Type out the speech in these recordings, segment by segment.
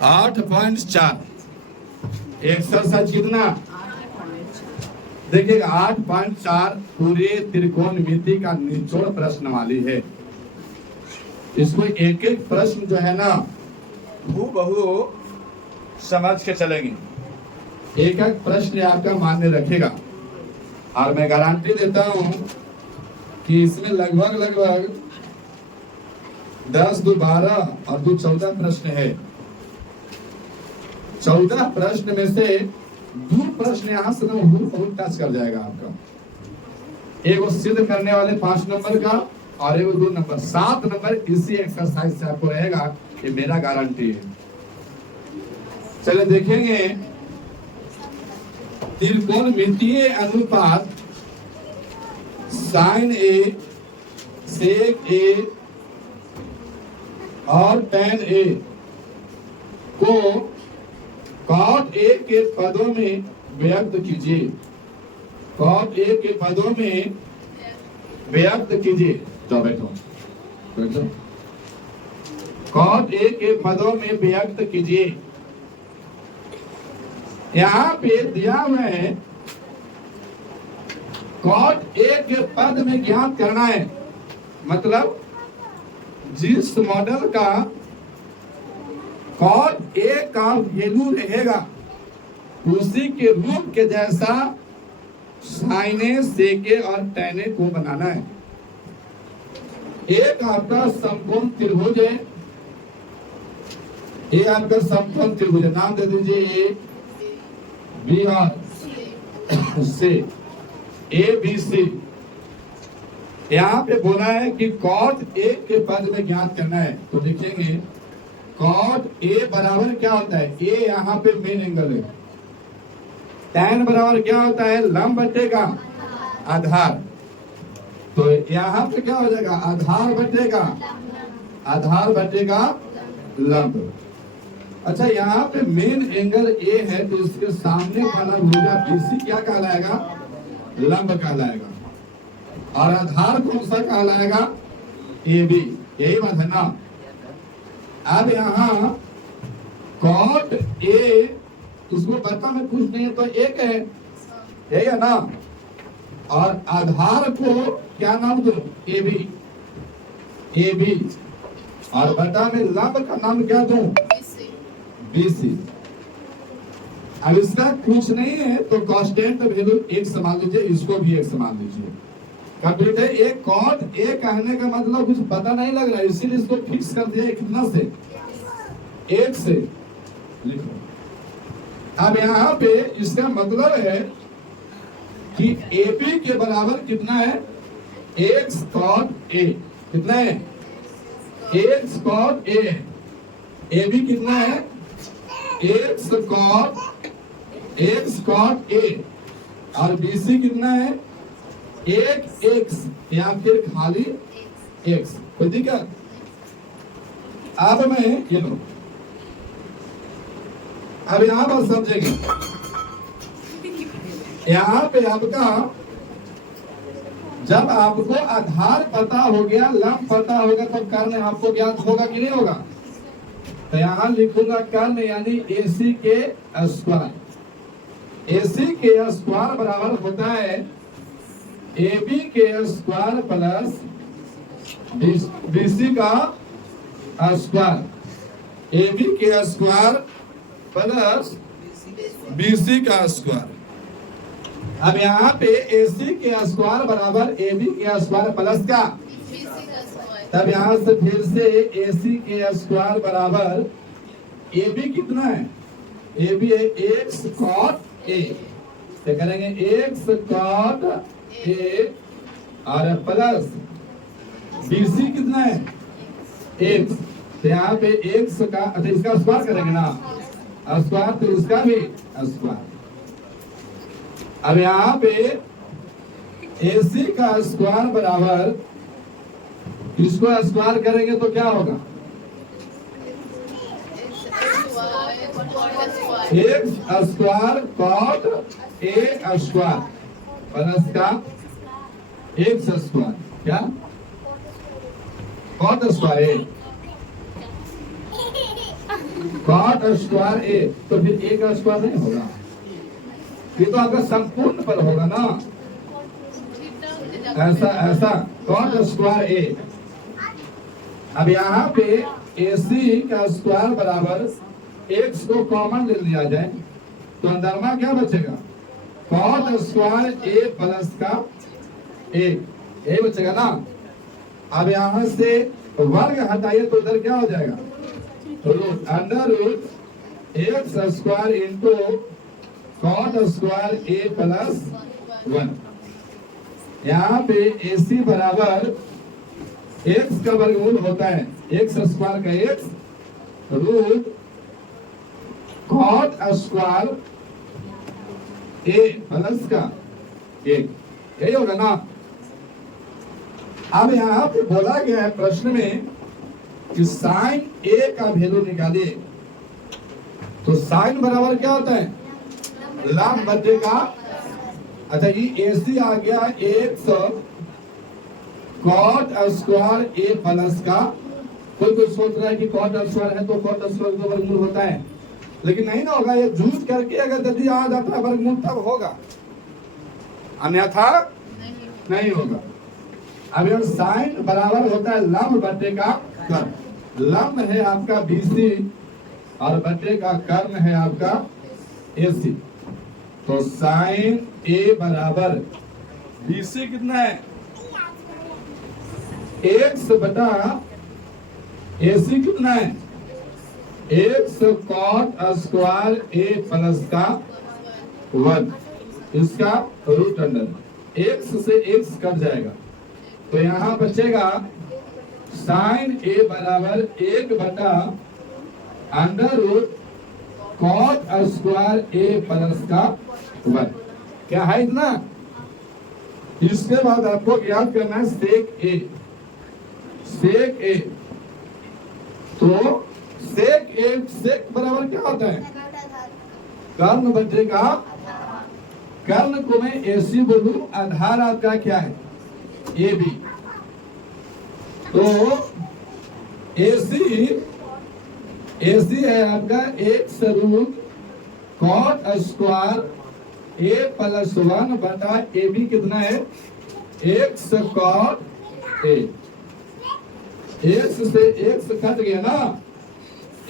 8.4 exercise कितना देखिएगा 8.4 पूरे त्रिकोणमिति का निचोड़ प्रश्न वाली है। इसको एक एक प्रश्न जो है ना हूबहू समझ के चलेंगे, एक एक प्रश्न आपका मान्य रखेगा और मैं गारंटी देता हूं कि इसमें लगभग 10 2 12 और 2 14 प्रश्न है। 14 प्रश्न में से 2 प्रश्न यहाँ से हूबहू टच कर जाएगा आपका। एक वो सिद्ध करने वाले 5 नंबर का और एक 2 नंबर 7 नंबर इसी एक्सरसाइज से आपको रहेगा, ये मेरा गारंटी है। चलिए देखेंगे त्रिकोणमितीय अनुपात साइन ए, सेक ए और tan ए को cot ए के पदों में व्यक्त कीजिए। cot ए के पदों में व्यक्त कीजिए। तो बैठो बैठो। cot ए के पदों में व्यक्त कीजिए। यहाँ पे दिया हुआ है cot ए के पद में ज्ञात करना है, मतलब जिस मॉडल का cot ए का वैल्यू रहेगा उसी के रूप के जैसा साइन ए, सेक ए और tan ए को बनाना है। एक आपका समकोण त्रिभुज है, ये आपका समकोण त्रिभुज है, नाम दे दीजिए ए बी और सी, ए बी सी। यहाँ पे बोला है कि cot ए के पद में ज्ञात करना है। तो लिखेंगे cot ए बराबर क्या होता है, ए यहाँ पे मेन एंगल है, tan बराबर क्या होता है, लंब बटेगा आधार। तो यहाँ पे क्या हो जाएगा, आधार बटेगा लंब। अच्छा यहाँ पे मेन एंगल ए है तो इसके सामने वाला भुजा बीसी क्या कहलाएगा, लंब कहलाएगा, और आधार कौन सा कहलाएगा, ए बी। यही बात है ना। अब यहाँ cot ए उसको बता में कुछ नहीं है तो एक है, यही है ना, और आधार को क्या नाम दो, ए बी, और बता में लंब का नाम क्या दूं, बीसी। अब इसका कुछ नहीं है तो कांस्टेंट वैल्यू एक समान लीजिए, इसको भी एक समान लीजिए। कंप्लीट है। एक cot ए कहने का मतलब कुछ पता नहीं लग रहा है, इसीलिए इसको फिक्स कर दिया कितना से, 1 से। लिखो अब यहाँ पे इसका मतलब है कि AB के बराबर कितना है, x cot A। कितना है, x cot A। AB कितना है, x cot A, और BC कितना है, 1x या फिर खाली x। कोई दिक्कत। अब मैं ये लो, अब यहाँ पर समझेंगे। यहाँ पे आपका जब आपको आधार पता हो गया, लंब पता होगा, तो कर्ण आपको ज्ञात होगा कि नहीं होगा। तो यहाँ लिखूंगा कर्ण यानी AC के स्क्वायर। AC के स्क्वायर बराबर होता है AB के स्क्वायर प्लस BC का स्क्वायर। AB के स्क्वायर प्लस BC का स्क्वायर। अब यहाँ पे AC के स्क्वायर बराबर AB के स्क्वायर प्लस क्या, तब यहाँ से फिर से AC के स्क्वायर बराबर AB कितना है, AB है x cot A। तो करेंगे x cot A और प्लस BC कितना है, x। तो यहाँ पे x का, अच्छा इसका स्क्वायर करेंगे ना, स्क्वायर तो इसका भी स्क्वायर। अब यहाँ पे AC का स्क्वायर बराबर, इसको स्क्वायर करेंगे तो क्या होगा, x square cot A square plus का x स्क्वायर क्या, cot स्क्वायर कॉट स्क्वायर ए, तो फिर ए का स्क्वायर नहीं होगा, ये तो आपका संपूर्ण पर होगा ना, ऐसा ऐसा कॉट स्क्वायर ए। अब यहाँ पे AC का स्क्वायर बराबर x को कॉमन ले लिया जाए तो अंदर में क्या बचेगा, कॉट स्क्वायर ए प्लस का ए, ये बचेगा ना। अब यहाँ से वर्ग हटाइए तो उधर क्या हो जाएगा, root, under root X square into cot square A plus 1। यहाँ पे AC बराबर x का वर्गमूल होता है एक्स स्क्वायर का x root cot square A plus का एक, यही होगा ना। अब यहाँ पे बोला गया है प्रश्न में कि साइन ए का वैल्यू निकालिए, तो साइन बराबर क्या होता है, लाभ बटे का, अच्छा ये AC आ गया x cot square A plus का, कोई सोच रहा है कि कॉट स्क्वायर है तो कॉट स्क्वायर का वर्गमूल होता है, लेकिन नहीं ना होगा, ये जूझ करके अगर यदि आ जाता है वर्गमूल तब होगा, अन्यथा नहीं होगा। अब यह साइन बराबर होता है लंब बटे का कर्ण, लंब है आपका BC और बटे का कर्ण है आपका AC, तो साइन A बराबर BC कितना है, x बटा AC कितना है, x cot square A plus का 1, इसका रूट अंडर x से x कट जाएगा, तो यहाँ बचेगा साइन A बराबर 1 बटा under root cot square A plus का 1, क्या है इतना। इसके बाद आपको याद करना है सेक A, सेक A, तो सेक A, सेक बराबर क्या होता है, कर्ण बटे का, कर्ण को मैं AC बोलूं, आधार आपका क्या है AB, तो AC है आपका x root cot square A plus 1 बटा AB कितना है, एक्स कॉट ए, एक्स से एक्स कट गया ना,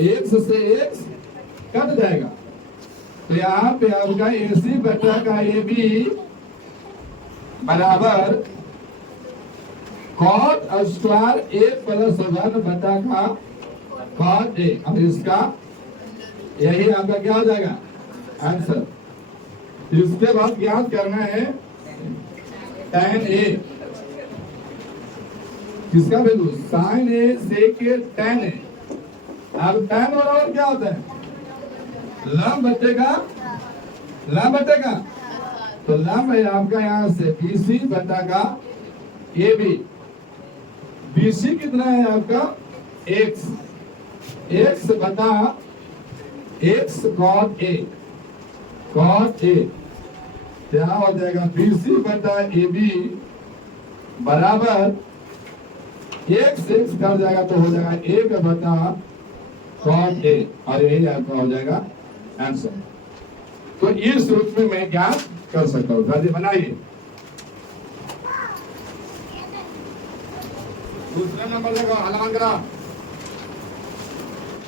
एक्स से एक्स कट जाएगा, तो यहाँ पे आपका AC बटा का AB बराबर कॉट स्क्वायर ए प्लस 1 बटा का कॉट ए। अब इसका यही आपका क्या हो जाएगा आंसर। इसके बाद ज्ञात करना है tan A, किसका value, sine A sec A tan A। अब tan बराबर क्या होता है, लंब बटेगा, लंब बटेगा, तो लंब है आपका यहाँ से BC बटा का AB, BC कितना है आपका x, x बटा x cot A, cot A, क्या हो जाएगा BC बटा AB बराबर x कर जाएगा तो हो जाएगा 1 बटा कॉट A, और यही आपका हो जाएगा आंसर। तो इस रूप में मैं ज्ञात कर सकता हूँ, जल्दी बनाइए। दूसरा नंबर देखो, हलवान करा,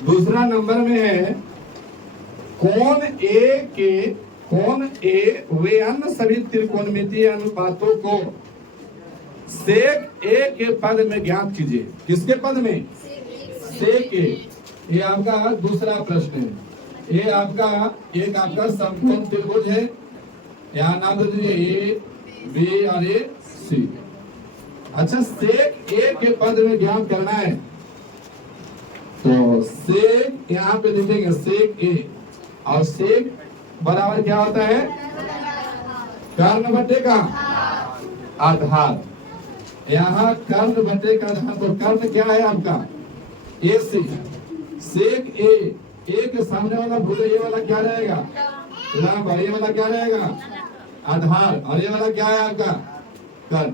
दूसरा नंबर में है कोण ए वे अन्य सभी त्रिकोणमितीय अनुपातों को सेक ए के पद में ज्ञात कीजिए। किसके पद में, सेक ए। ये आपका दूसरा प्रश्न है। ये आपका एक आपका समकोण त्रिभुज है, यहाँ नाम दे दीजिए A B और A C। अच्छा, सेक ए के पद में ज्ञात करना है तो सेक यहाँ पे लिखेंगे सेक ए, और सेक बराबर क्या होता है, कर्ण बटे का आधार। यहाँ कर्ण बटे का आधार, तो कर्ण क्या है आपका AC। सेक ए के सामने वाला भूले, ये वाला क्या रहेगा लंब, और ये वाला क्या रहेगा आधार, और ये वाला क्या है आपका कर्ण।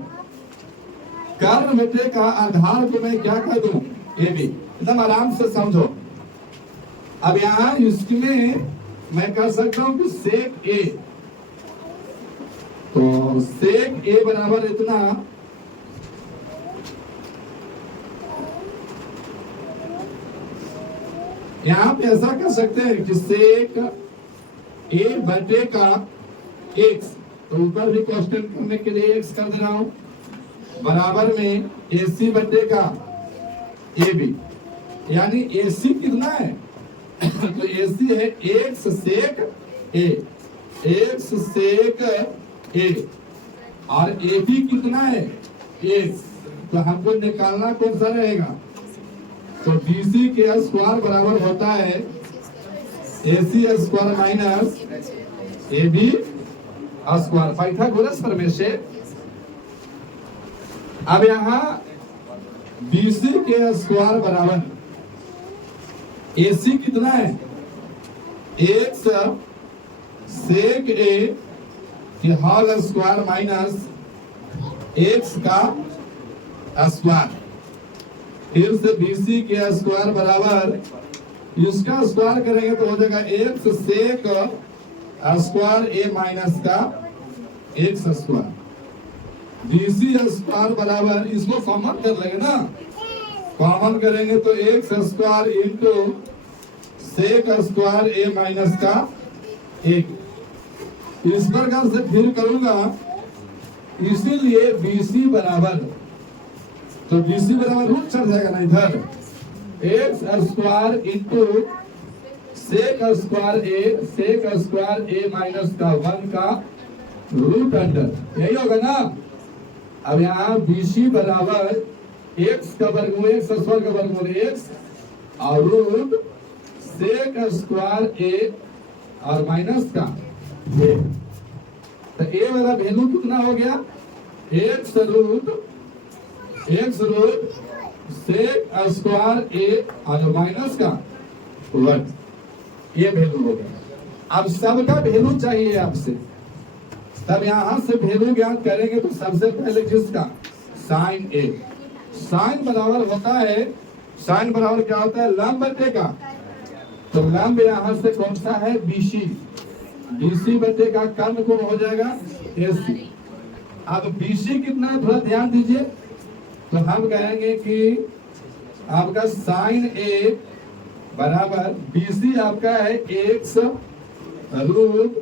कर्ण बटे का आधार को मैं क्या कर दूं AB, एकदम आराम से समझो। अब यहाँ इसमें मैं कह सकता हूं कि सेक ए, तो सेक ए बराबर इतना, यहां पे ऐसा कर सकते हैं कि सेक ए बटे का एक्स, तो ऊपर भी क्वेश्चन करने के लिए एक्स कर दे रहा हूं, बराबर में AC बटे का AB, यानी AC कितना है तो AC है एक्स सेक ए, एक्स सेक ए, और AB कितना है एक्स, तो हमको निकालना कौन सा रहेगा, तो BC के स्क्वायर बराबर होता है AC square minus AB square, Pythagoras प्रमेय से। अब यहां BC के स्क्वायर बराबर AC कितना है एक्स सेक ए के होल स्क्वायर माइनस एक्स का स्क्वायर, फिर से BC के स्क्वायर बराबर इसका स्क्वायर करेंगे तो हो जाएगा X sec square A minus का एक्स स्क्वायर, BC स्क्वायर बराबर, इसको कॉमन कर लेंगे ना, कॉमन करेंगे तो X square into sec square A minus का एक, इस प्रकार से फिर करूंगा, इसीलिए BC बराबर, तो BC बराबर रूट चढ़ जाएगा ना इधर, X square into sec square A minus का 1 का रूट अंडर, यही होगा ना। अब यहाँ BC बराबर एक्स का वर्गमूल, एक्स स्क्वायर का वर्गमूल एक्स और रूट सेक स्क्वायर ए और माइनस का ए, तो ए वाला वैल्यू कितना हो गया, एक्स रूट सेक स्क्वायर ए और माइनस का 1, ये वैल्यू हो गया। अब सबका वैल्यू चाहिए आपसे, तब यहां से वैल्यू ज्ञात करेंगे तो सबसे पहले किसका, साइन ए, साइन बराबर होता है, साइन बराबर क्या होता है लंब बटे का, तो लंब यहां से कौन सा है BC बटे का कर्ण कोण हो जाएगा AC। अब BC कितना है थोड़ा ध्यान दीजिए, तो हम कहेंगे कि आपका साइन ए बराबर BC आपका है x root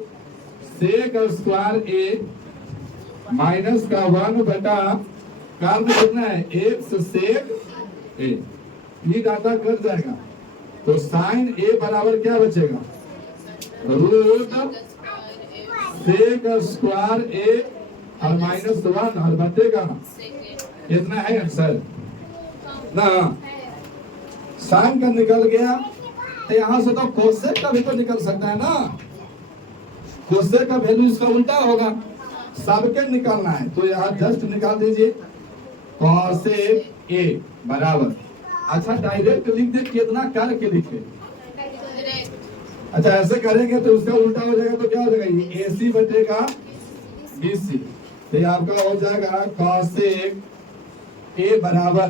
sec square A minus का 1 बटा कर्ण कितना है एक्स सेक ए, ये डाटा कट जाएगा, तो साइन ए बराबर क्या बचेगा, रूट सेक स्क्वायर ए और माइनस 1 और बटेगा कितना है आंसर ना, साइन का निकल गया, तो यहां से तो कोसेक का भी तो निकल सकता है ना, कोसेक का वैल्यू इसका उल्टा होगा, सबके निकालना है, तो यहाँ जस्ट निकाल दीजिए कोसेक ए बराबर, अच्छा डायरेक्ट लिख दे, कितना करके लिखे, अच्छा ऐसे करेंगे तो उसका उल्टा हो जाएगा, तो क्या हो जाएगा AC बटेगा BC, तो आपका हो जाएगा कोसेक ए बराबर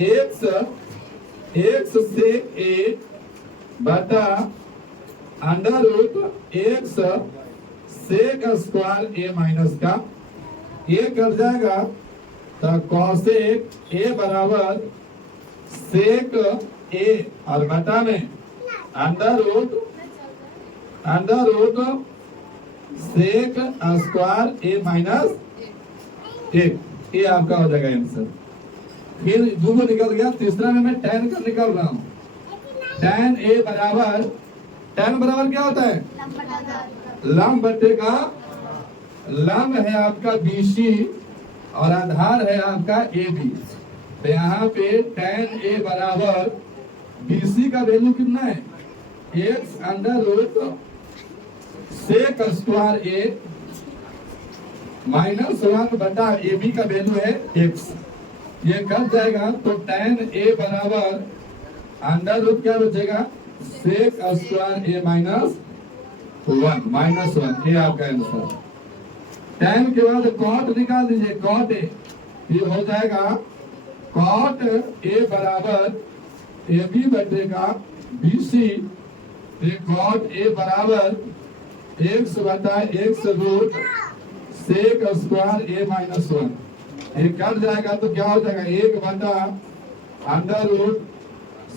एक्स सेक ए बटा under root X sec square A minus का, ये कर जाएगा, तो कोसेक ए बराबर सेक ए और बटा में under root sec square A minus एक, ये आपका हो जाएगा आंसर। फिर दो निकल गया, तीसरा में मैं tan का निकाल रहा हूँ, tan ए बराबर, tan बराबर क्या होता है लंब बटे का, लंब है आपका BC और आधार है आपका AB, तो यहाँ पे tan ए बराबर BC का वैल्यू कितना है X under root sec square A minus 1 बटा AB का वैल्यू है x, ये कट जाएगा, तो tan ए बराबर अंडर रूट क्या बचेगा सेक स्क्वायर ए माइनस 1, ये आपका आंसर। tan के बाद cot निकाल दीजिए, cot ए, ये हो जाएगा cot ए बराबर AB बटेगा BC कॉट ए बराबर x बटा x root sec square a minus 1। ये कट जाएगा तो क्या हो जाएगा, 1 बटा under root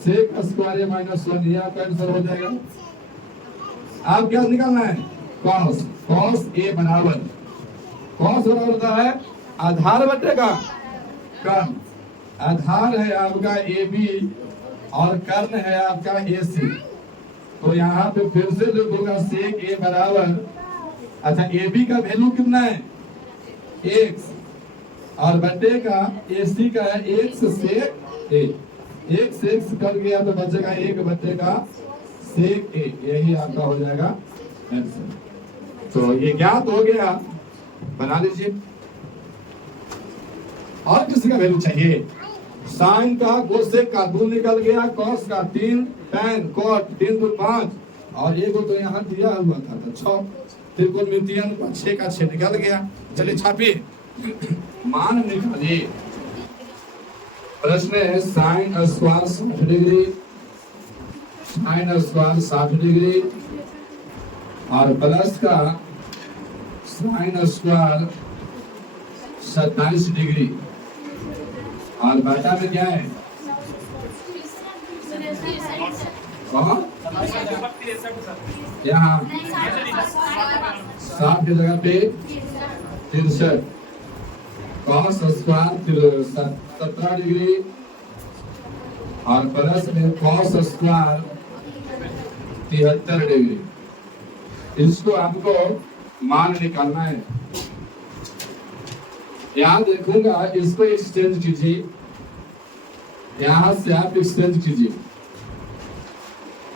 sec square a minus 1। ये आपका आंसर हो जाएगा। आप क्या निकालना है, कॉस। कॉस ए बराबर, कॉस बराबर होता है आधार बटे का कर्ण। आधार है आपका ए बी और कर्ण है आपका ए सी। तो यहाँ पे फिर से लिखूंगा सेक ए बराबर, अच्छा ए बी का वैल्यू कितना है x और बटे का ए सी का है x सेक ए। x x कर गया तो बचेगा 1 बटे का सेक ए। यही आपका हो जाएगा आंसर। तो ये ज्ञात हो गया, बना लीजिए। और किसी का वैल्यू चाहिए, साइन का कोसेक का 2 निकल गया, कॉस का 3, tan कॉट 3 तो 5 और एक तो यहाँ दिया हुआ था तो 6, त्रिकोणमितियन का 6 का 6 निकल गया। चलिए छापिए, मान निकालिए। प्रश्न है sine square 60 degree, sine square 60 degree और प्लस का साइन स्क्वायर 27 डिग्री और बटा में क्या है, यहाँ 60 की जगह पे 63, कॉस स्क्वायर 17 डिग्री और प्लस में कॉस स्क्वायर 73 डिग्री। इसको आपको मान निकालना है। यहाँ देखूंगा, इसको एक्सचेंज कीजिए, यहां से आप एक्सचेंज कीजिए।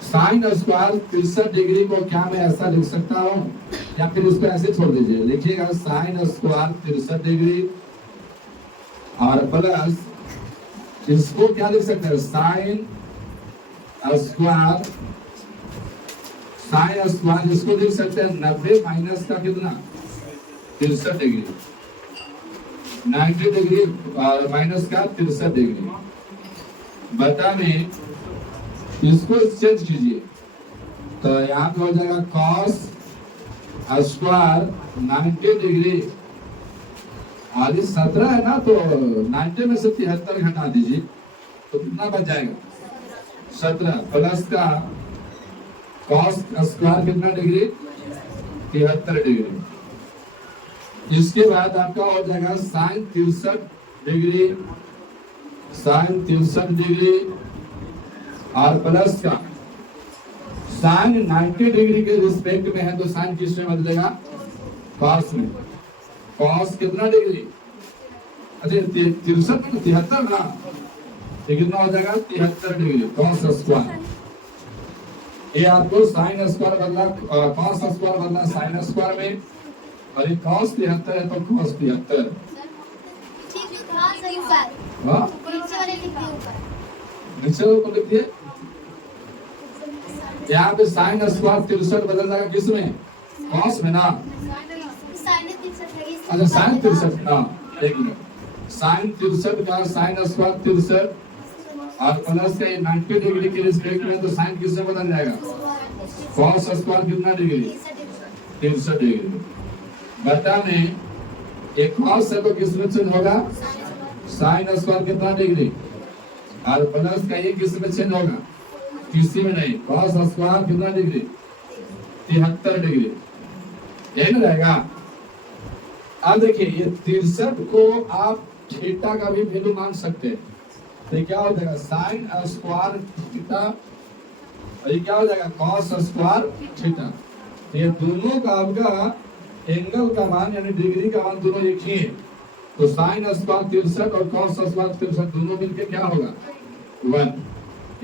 साइन स्क्वायर 63 डिग्री को क्या मैं ऐसा लिख सकता हूं या फिर इसको ऐसे छोड़ दीजिए, लिखिएगा साइन स्क्वायर 63 डिग्री और प्लस इसको क्या लिख सकते हैं, साइन स्क्वायर इसको लिख सकते हैं 90 माइनस का कितना 63 डिग्री, 90 डिग्री और माइनस का 63 डिग्री बटा में इसको एक्सचेंज कीजिए तो यहाँ पे हो जाएगा कॉस स्क्वायर 90 डिग्री और 17 है ना, तो 90 में से 73 घटा दीजिए तो कितना बच जाएगा 17 प्लस का कॉस स्क्वायर कितना डिग्री 73 डिग्री। इसके बाद आपका हो जाएगा साइन 63 डिग्री, साइन 63 डिग्री और प्लस का साइन 90 डिग्री के रिस्पेक्ट में है तो साइन किस में बदलेगा, कॉस में। कॉस कितना डिग्री, अच्छा 63 में 73 ना, ये कितना हो जाएगा 73 डिग्री कॉस स्क्वायर। ये आपको साइन स्क्वायर बदला कॉस स्क्वायर बदला साइन स्क्वायर में और ये कॉस 73 है तो कॉस 73। हाँ नीचे को लिख दिए, यहाँ पे साइन स्क्वायर 63 बदल जाएगा किस में, कॉस में ना। अच्छा साइन 63, हाँ एक मिनट, साइन 63 का साइन स्क्वायर 63 और प्लस का 90 डिग्री के रिस्पेक्ट में तो साइन किससे बदल जाएगा, कॉस स्क्वायर कितना डिग्री 63 डिग्री बटा में एक कॉस है तो किस में चेंज होगा, साइन स्क्वायर कितना डिग्री और प्लस का ये किस में चेंज होगा, किसी में नहीं, कॉस स्क्वायर कितना डिग्री 73 डिग्री, यही ना रहेगा। अब देखिए ये 63 को आप थीटा का भी वैल्यू मान सकते हैं तो क्या हो जाएगा साइन स्क्वायर थीटा और ये क्या हो जाएगा कॉस स्क्वायर थीटा। ये दोनों का आपका एंगल का मान यानी डिग्री का मान दोनों एक ही है तो साइन स्क्वायर 63 और कॉस स्क्वायर 63 दोनों मिलके क्या होगा 1।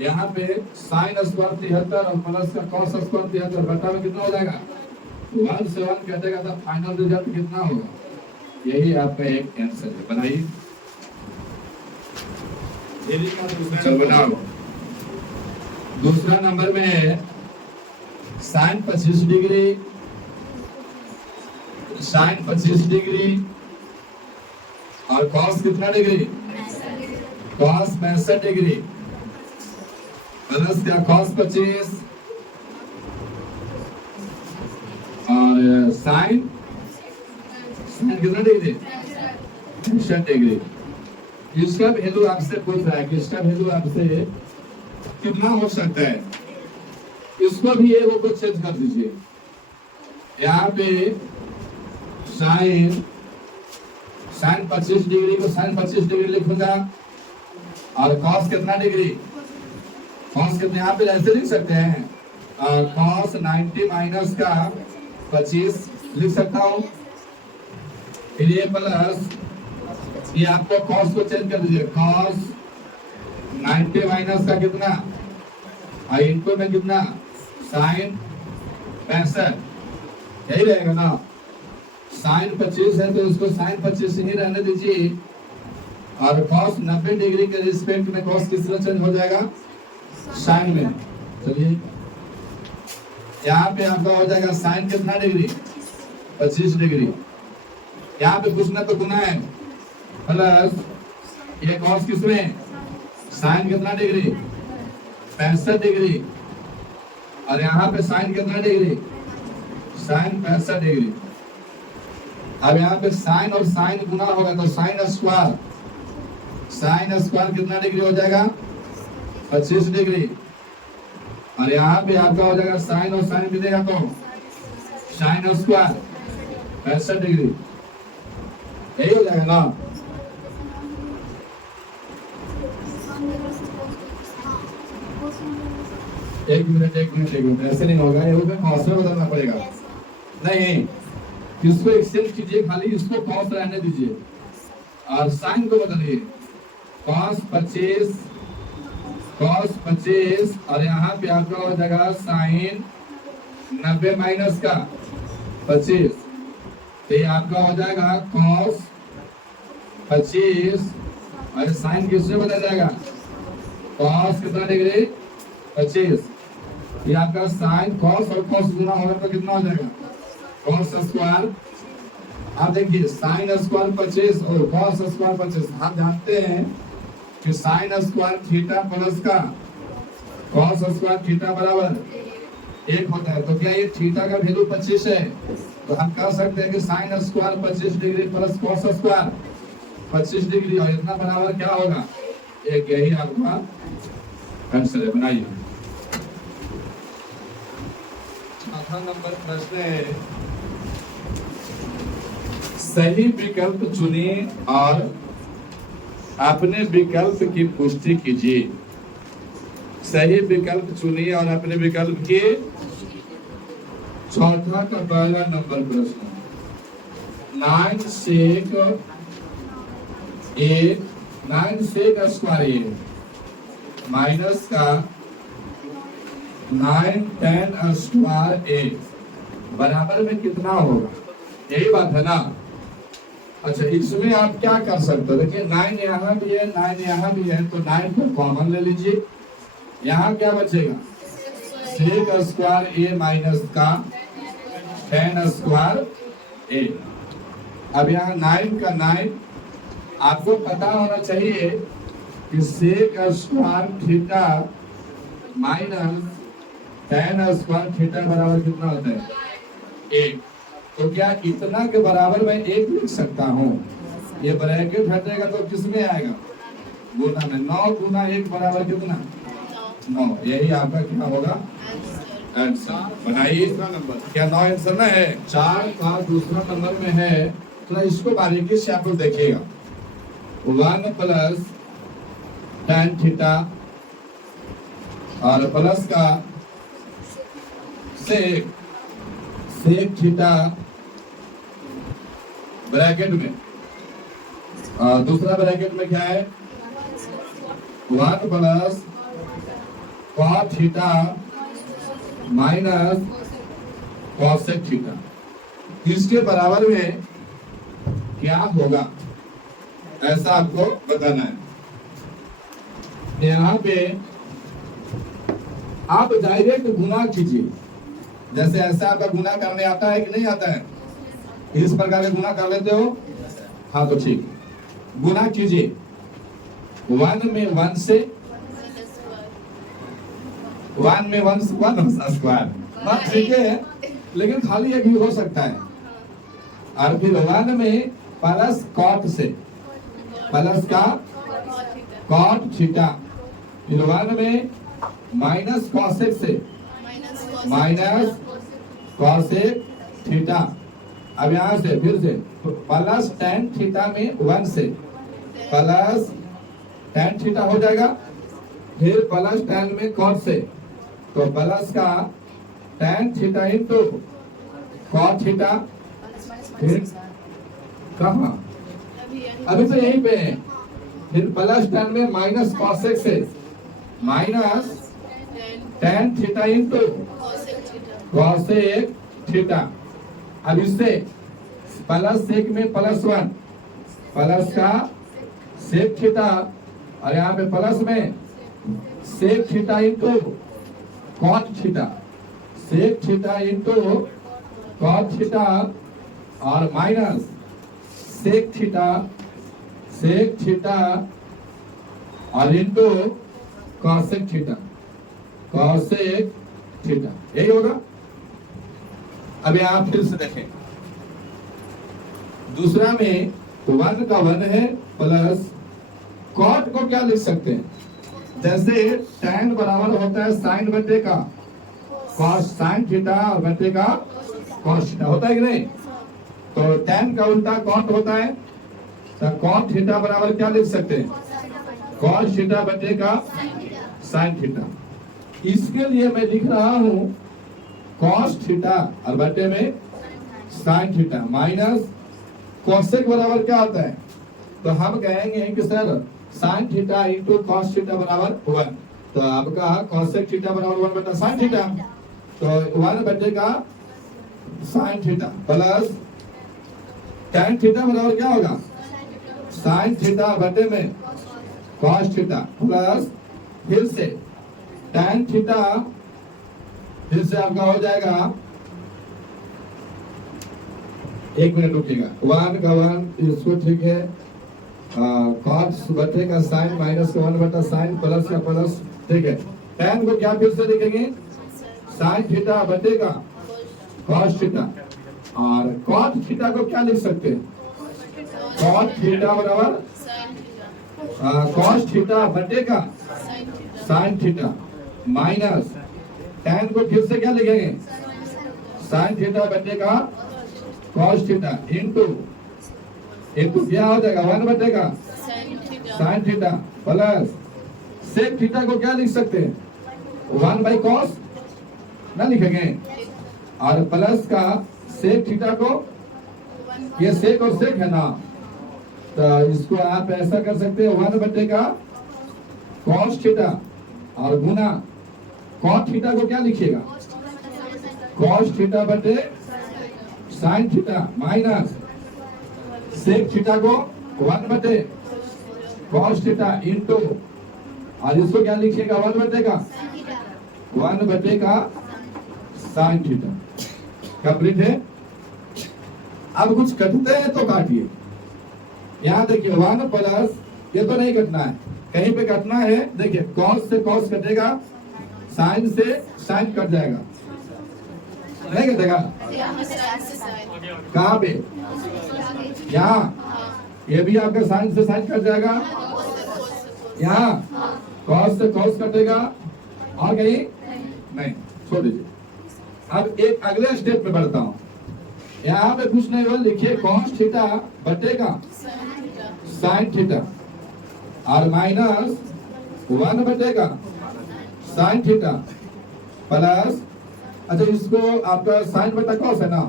यहाँ पे साइन स्क्वायर 73 और प्लस का कॉस स्क्वायर 73 बटा में कितना हो जाएगा 1 से 1 कटेगा तो फाइनल रिजल्ट कितना होगा, यही आपका एक आंसर है। बनाइए, चल बनाओ। दूसरा नंबर में है साइन 25 डिग्री, साइन 25 डिग्री और कॉस कितना डिग्री, कॉस 65 डिग्री प्लस क्या cos 25 और साइन कितना डिग्री 65 डिग्री। इसका वैल्यू आपसे पूछ रहा है कि इसका वैल्यू आपसे कितना हो सकता है। इसको भी एक को चेंज कर दीजिए। यहाँ पे साइन 25 डिग्री को साइन 25 डिग्री लिखूंगा और कॉस कितना डिग्री, कॉस कितने यहाँ पे ऐसे लिख सकते हैं कॉस 90 माइनस का 25 लिख सकता हूँ। फिर ये प्लस ये आपको कॉस को चेंज कर दीजिए, कॉस 90 माइनस का कितना और इनको में कितना साइन 65, यही रहेगा ना। साइन 25 है तो इसको साइन 25 ही रहने दीजिए और कॉस 90 डिग्री के रिस्पेक्ट में कॉस किस तरह चेंज हो जाएगा साइन में। चलिए यहाँ पे आपका हो जाएगा साइन कितना डिग्री 25 डिग्री। यहाँ पे कुछ ना तो गुना है प्लस ये कॉस किसमें साइन कितना डिग्री 65 डिग्री और यहाँ पे साइन कितना डिग्री साइन 65 डिग्री। अब यहाँ पे साइन और साइन गुना होगा तो साइन स्क्वायर कितना डिग्री हो जाएगा 25 डिग्री और यहाँ पे आपका हो जाएगा साइन और साइन मिलेगा तो साइन स्क्वायर 65 डिग्री, यही हो जाएगा ना। एक मिनट ऐसे नहीं होगा, ये कॉस में बदलना पड़ेगा। नहीं इसको एक्सचेंज कीजिए, खाली इसको कॉस रहने दीजिए और साइन को बदलिए cos 25 और यहाँ पे आपका हो जाएगा साइन 90 माइनस का 25 तो ये आपका हो जाएगा cos 25 और साइन किससे बदल जाएगा cos कितना डिग्री 25। ये आपका साइन cos और cos गुना होगा तो कितना हो जाएगा cos स्क्वायर। आप देखिए साइन स्क्वायर 25 और cos स्क्वायर 25, आप जानते हैं कि साइन स्क्वायर थीटा प्लस का cos स्क्वायर थीटा बराबर 1 होता है। तो क्या ये थीटा का वैल्यू 25 है तो हम कह सकते हैं कि sine square 25 degree plus cos square 25 degree और इतना बराबर क्या होगा 1। यही आपका आंसर है। बनाइए चौथा नंबर प्रश्न है, सही विकल्प चुनिए और अपने विकल्प की पुष्टि कीजिए। सही विकल्प चुनिए और अपने विकल्प की। चौथा का पहला नंबर प्रश्न 9 sec स्क्वायर ए माइनस का 9 tan स्क्वायर ए बराबर में कितना होगा, यही बात है ना। अच्छा इसमें आप क्या कर सकते हो, देखिए 9 यहाँ भी है 9 यहाँ भी है तो 9 को कॉमन ले लीजिए। यहाँ क्या बचेगा sec स्क्वायर ए माइनस का tan स्क्वायर ए। अब यहाँ 9 का 9 आपको पता होना चाहिए कि sec square theta minus tan square theta बराबर कितना होता है 1। तो क्या इतना के बराबर मैं 1 लिख सकता हूँ। ये ब्रैकेट हटेगा तो किस में आएगा गुना में। 9 गुना 1 बराबर कितना 9। यही आपका क्या होगा आंसर। बनाइए नंबर क्या 9 आंसर ना है। 4 का दूसरा नंबर में है तो इसको बारीकी से आप लोग देखिएगा। 1 प्लस tan थीटा और प्लस का sec थीटा ब्रैकेट में और दूसरा ब्रैकेट में क्या है 1 plus cot theta minus cosec theta. इसके बराबर में क्या होगा ऐसा आपको बताना है। यहाँ पे आप डायरेक्ट गुना कीजिए, जैसे ऐसा आपका गुना करने आता है कि नहीं आता है, इस प्रकार का गुना कर लेते हो। हाँ तो ठीक गुना कीजिए। 1 में 1 से वन में वन स्क्वायर, बात ठीक है, लेकिन खाली एक भी हो सकता है। और फिर वन में प्लस कॉट से, प्लस का कॉट थीटा, फिर वन में माइनस कॉसेक से, माइनस कॉसेक थीटा। अब यहां से फिर से प्लस टेन थीटा में वन से, प्लस टेन थीटा हो जाएगा, फिर प्लस टेन में कॉट से, तो प्लस का tan theta into cot theta, फिर कहाँ अभी तो यहीं पे है, फिर प्लस टेन में माइनस कॉसेक से, minus tan theta into cosec theta. अब इससे प्लस सेक में प्लस वन, प्लस का सेक थीटा, और यहाँ पे प्लस में sec theta into cot theta, sec theta into cot theta, और minus sec theta, sec theta और into cosec theta, cosec theta, यही होगा। अब आप फिर से देखें, दूसरा में वन का वन है, प्लस कॉट को क्या लिख सकते हैं, जैसे tan बराबर होता है साइन बटे का कॉस साइन थीटा और बटे का कॉस थीटा, होता है कि नहीं। तो tan का उल्टा कॉट होता है, तो कॉट थीटा बराबर क्या लिख सकते हैं, कॉस थीटा बटे का साइन थीटा। इसके लिए मैं लिख रहा हूं कॉस थीटा और बटे में साइन थीटा, माइनस कॉसेक बराबर क्या होता है, तो हम कहेंगे कि sir sine theta into cos theta बराबर वन, तो आपका कॉसेक थीटा बराबर वन बटा साइन थीटा, तो वन बटे का sine theta plus tan theta बराबर क्या होगा, साइन थीटा बटे में कॉस थीटा, प्लस फिर से टेन थीटा, फिर से आपका हो जाएगा, एक मिनट रुकिएगा, वन का वन इसको ठीक है, कॉस बटे का साइन माइनस का वन बटा साइन प्लस का प्लस, ठीक है। टेन को क्या फिर से लिखेंगे, साइन थीटा बटे का कॉस थीटा, और कॉट थीटा को क्या लिख सकते हैं, कॉट थीटा बराबर कॉस थीटा बटे का साइन थीटा, माइनस टेन को फिर से क्या लिखेंगे, साइन थीटा बटे का कॉस थीटा इंटू क्या हो जाएगा, वन बटे का sine theta plus sec theta को क्या लिख सकते हैं, वन बाई कॉस ना लिखेंगे, और प्लस का सेक थीटा को, ये सेक और सेक है ना, तो इसको आप ऐसा कर सकते हैं, वन बटे का कॉस थीटा और गुना कॉट थीटा को क्या लिखिएगा, कॉस थीटा बटे sine theta, minus sec theta को वन बटे कॉस थीटा इंटू, और इसको क्या लिखिएगा, वन बटे का साइन थीटा। कंप्लीट है। अब कुछ कटते हैं तो काटिए, यहाँ देखिए वन प्लस, ये तो नहीं कटना है, कहीं पे कटना है, देखिए कॉस से कॉस कटेगा, साइन से साइन कट जाएगा, नहीं कटेगा, कहाँ पे, यहाँ, ये भी आपका साइन से साइन कट जाएगा, यहाँ कॉस से कॉस कटेगा, और कहीं नहीं, छोड़ दीजिए। अब एक अगले स्टेप में बढ़ता हूँ, यहाँ पे कुछ नहीं हुआ, लिखिए कॉस थीटा बटेगा साइन थीटा और माइनस वन बटेगा साइन थीटा प्लस, अच्छा इसको आपका साइन बटा कॉस है ना,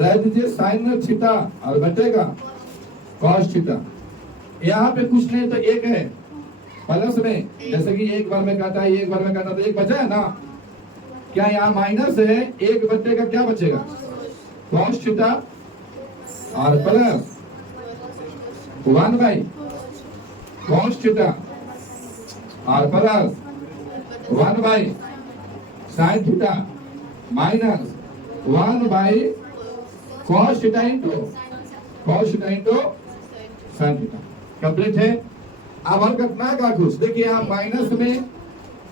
रह दीजिए साइन थीटा और बटेगा कॉस थीटा। यहाँ पे कुछ नहीं तो एक है प्लस में, जैसे कि एक बार में काटा है, एक बार में काटा, तो एक बचा है ना, क्या यहाँ माइनस है, एक बटे का क्या बचेगा, कॉस थीटा और plus one by cos theta और plus one by sine theta minus one by cos theta into sine theta. Complete है। अब हम कटना है का कुछ, देखिए आप माइनस में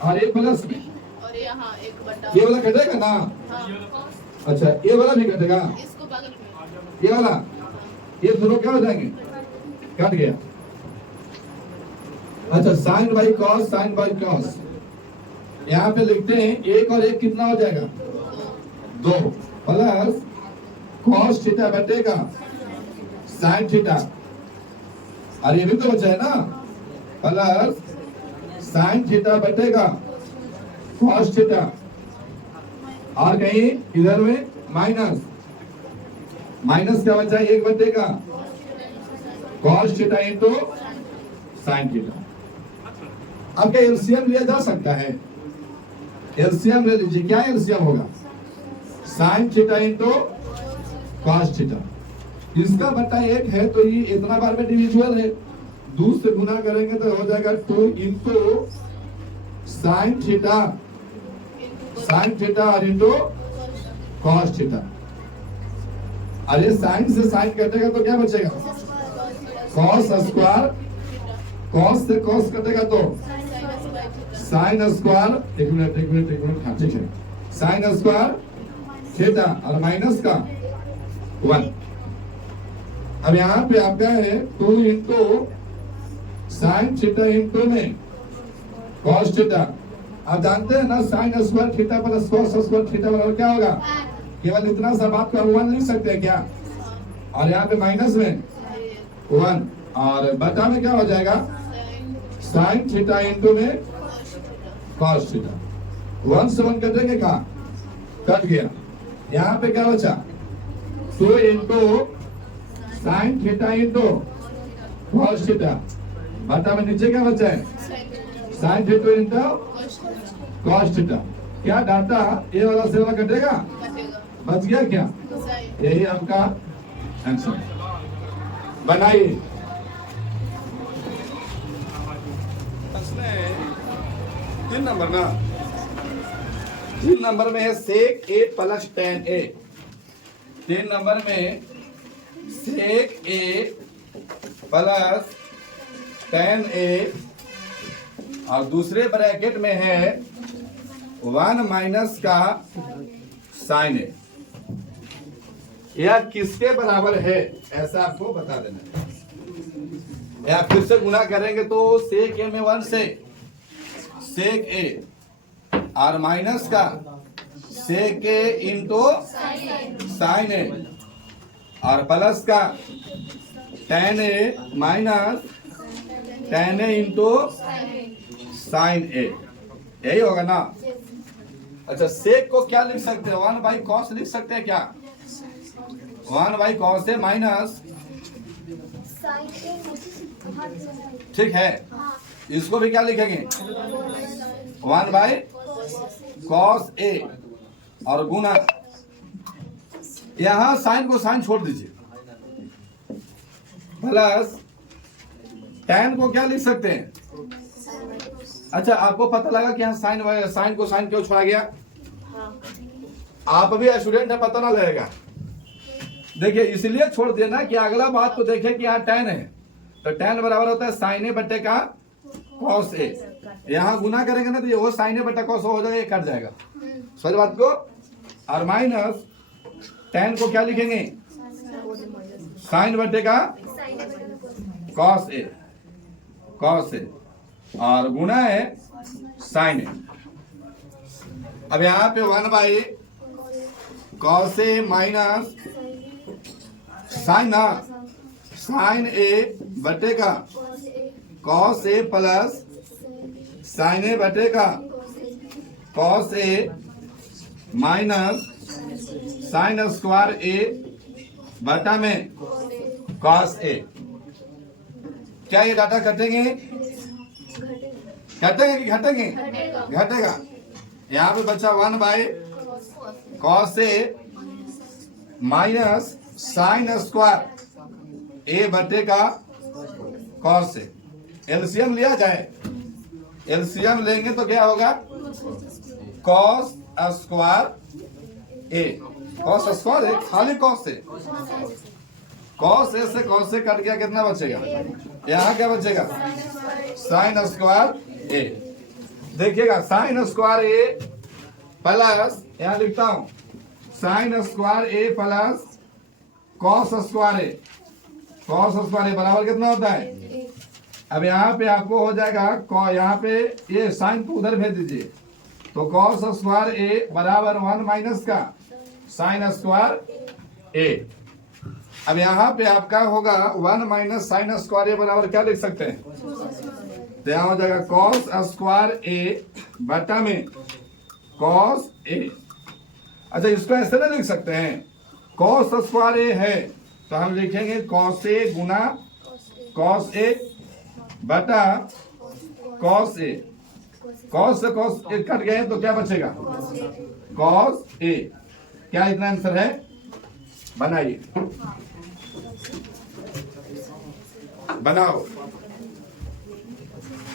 और ये प्लस में, और यहाँ एक बटा। ये वाला कटेगा ना। हाँ, अच्छा ये वाला भी कटेगा, इसको बगल में। ये वाला, ये दोनों क्या हो जाएंगे, कट गया। अच्छा sine by cos, sine by cos, यहाँ पे लिखते हैं एक और एक कितना हो जाएगा, 2 प्लस कॉस थीटा बटेगा साइन थीटा, और ये भी तो बचा है ना, प्लस साइन थीटा बटेगा कॉस थीटा, और कहीं इधर में माइनस, माइनस क्या बचा है, 1 बटेगा cos theta into sine theta. अब क्या एलसीएम लिया जा सकता है, एलसीएम ले लीजिए, क्या एलसीएम होगा, sine theta into cos theta, इसका बटा 1 है तो ये इतना बार में डिविजुअल है, 2 से गुना करेंगे तो हो जाएगा 2 into sine theta, sign theta और इंटू कॉस थीटा। अरे साइन से साइन कटेगा तो क्या बचेगा, कॉस स्क्वायर, कॉस से कॉस कटेगा तो साइन स्क्वायर, एक मिनट, हाँ ठीक है, साइन स्क्वायर थीटा और माइनस का 1। अब यहाँ पे आपका है 2 इंटू साइन थीटा इंटू में कॉस थीटा। आप जानते हैं ना sine square theta plus cos square theta बराबर क्या होगा, केवल इतना सा बात को 1 लिख सकते हैं क्या, और यहाँ पे माइनस में 1 और बटा में क्या हो जाएगा, साइन थीटा इंटू में कॉस थीटा, 1 से 1 कटेंगे का, कट गया। यहाँ पे क्या बचा, 2 into sine theta into cos theta, बटा में नीचे क्या बचा है, sine theta into cos theta. क्या डाटा ए वाला से वाला कटेगा, बच गया क्या, यही आपका आंसर। बनाइए, इसमें 3 नंबर ना, 3 नंबर में है सेक ए प्लस tan ए, 3 नंबर में सेक ए प्लस tan ए, और दूसरे ब्रैकेट में है 1 माइनस का साइन ए। यह किसके बराबर है ऐसा आपको बता देना, या फिर से गुना करेंगे तो सेक ए में 1 से सेक ए और माइनस का सेक ए इंटू साइन ए और प्लस का tan ए माइनस tan ए इंटू साइन ए, यही होगा ना। अच्छा सेक को क्या लिख सकते हैं, 1 बाई कॉस लिख सकते हैं क्या, 1 बाई कॉस ए माइनस, ठीक है, इसको भी क्या लिखेंगे 1 बाई कॉस ए और गुना, यहां साइन को साइन छोड़ दीजिए, प्लस tan को क्या लिख सकते हैं। अच्छा आपको पता लगा कि यहाँ साइन को साइन क्यों छोड़ा गया, आप अभी स्टूडेंट है, पता ना लगेगा। देखिए इसलिए छोड़ देना कि अगला बात को देखें कि यहाँ tan है तो tan बराबर होता है साइन ए बटे का कॉस ए, यहाँ गुना करेंगे ना तो ये वो साइन ए बटे कॉस हो जाएगा, ये कट जाएगा, समझ बात को। और माइनस tan को क्या लिखेंगे, साइन बटे का कॉस ए, कॉस ए और गुना है साइन ए। अब यहाँ पे 1 by cos A minus sine ना, साइन ए बटे का cos A plus sine A बटे का cos A minus sine square A बटा में कॉस ए। क्या ये डाटा कटेंगे, कटेंगे कि घटेंगे, घटेगा। यहाँ पे बचा 1 by cos A minus sine square A बटे का कॉस ए। एलसीएम लिया जाए, एलसीएम लेंगे तो क्या होगा, कॉस स्क्वायर ए, कॉस स्क्वायर है खाली कॉस से, कॉस ए से कॉस ए कट गया, कितना बचेगा, यहाँ क्या बचेगा, साइन स्क्वायर ए। देखिएगा साइन स्क्वायर ए प्लस, यहां लिखता हूं sign square A plus cos square A. Cos square ए बराबर कितना होता है? अब यहाँ पे आपको हो जाएगा यहाँ पे ये साइन को उधर भेज दीजिए, तो कॉस स्क्वायर ए बराबर 1 माइनस का साइन स्क्वायर ए। अब यहाँ पे आपका होगा 1 माइनस साइन स्क्वायर ए बराबर क्या लिख सकते हैं? तो यहाँ हो जाएगा कॉस स्क्वायर ए बटा में कॉस ए। अच्छा, इसको ऐसे ना लिख सकते हैं, कॉस स्क्वायर ए है तो हम लिखेंगे cos A Guna cos A बटा कॉस ए। कॉस से कॉस ए कट गए तो क्या बचेगा? Cos A. क्या इतना आंसर है? बनाइए, बनाओ।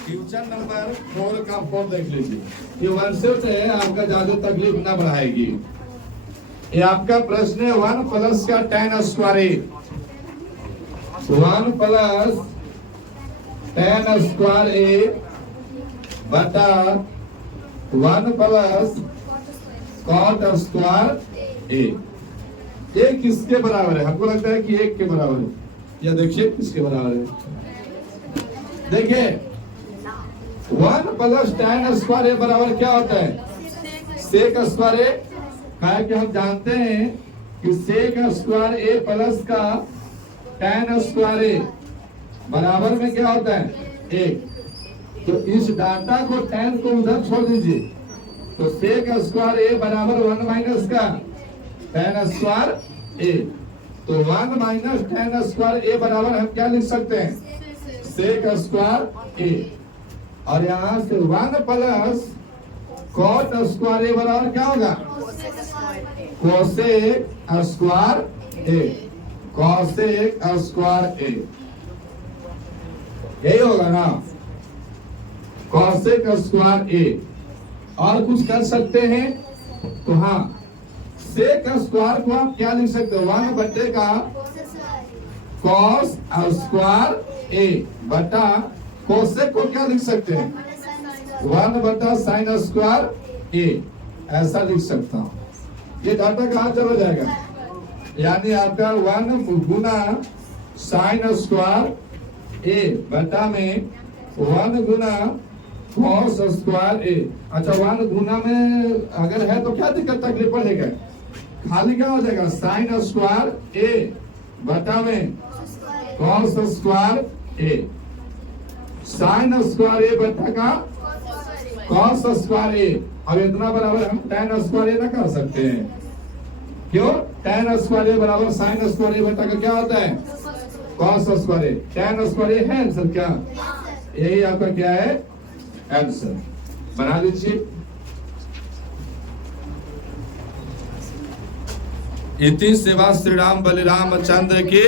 क्वेश्चन नंबर 4 का 4 देख लीजिए। ये वर्सेस है, आपका ज्यादा तकलीफ ना बढ़ाएगी। ये आपका प्रश्न है 1 प्लस का tan square A. 1 plus tan square A बटा 1 प्लस कॉट स्क्वायर ए। ये किसके बराबर है? हमको लगता है कि 1 के बराबर है। या देखिए किसके बराबर है। देखिए 1 प्लस tan स्क्वायर ए बराबर क्या होता है? सेक स्क्वायर ए। कहा कि हम जानते हैं कि सेक स्क्वायर ए प्लस का tan स्क्वायर ए बराबर में क्या होता है? 1। तो इस डाटा को tan को उधर छोड़ दीजिए, तो सेक स्क्वायर ए बराबर 1 माइनस का tan स्क्वायर ए। तो 1 माइनस tan स्क्वायर ए बराबर हम क्या लिख सकते हैं? सेक स्क्वायर ए। और यहाँ से 1 प्लस कॉट स्क्वायर ए बराबर क्या होगा? कोसेक स्क्वायर ए। कोसेक स्क्वायर ए, यही होगा ना? कोसेक स्क्वायर ए। और कुछ कर सकते हैं तो हाँ, सेक स्क्वायर को आप क्या लिख सकते हो? 1 बटे का कॉस स्क्वायर ए बटा कोसेक को क्या लिख सकते हैं? 1 बटा साइन स्क्वायर ए। ऐसा लिख सकता हूं। ये डाटा कहाँ चला जाएगा? यानी आपका 1 गुना साइन स्क्वायर ए बटा में 1 गुना कॉस स्क्वायर ए। अच्छा, 1 गुना में अगर है तो क्या दिक्कत तकलीफ पड़ेगा? खाली क्या हो जाएगा? साइन स्क्वायर ए बटा में cos square A. Sign square A बटा का कॉस स्क्वायर ए। अब इतना बराबर हम tan स्क्वायर ए ना कर सकते हैं। क्यों? tan स्क्वायर ए बराबर साइन स्क्वायर ए बटा का क्या होता है? कॉस स्क्वायर ए। tan स्क्वायर ए है आंसर क्या? यही आपका क्या है? आंसर। बना लीजिए। इति सेवा श्री राम बलिराम चंद्र की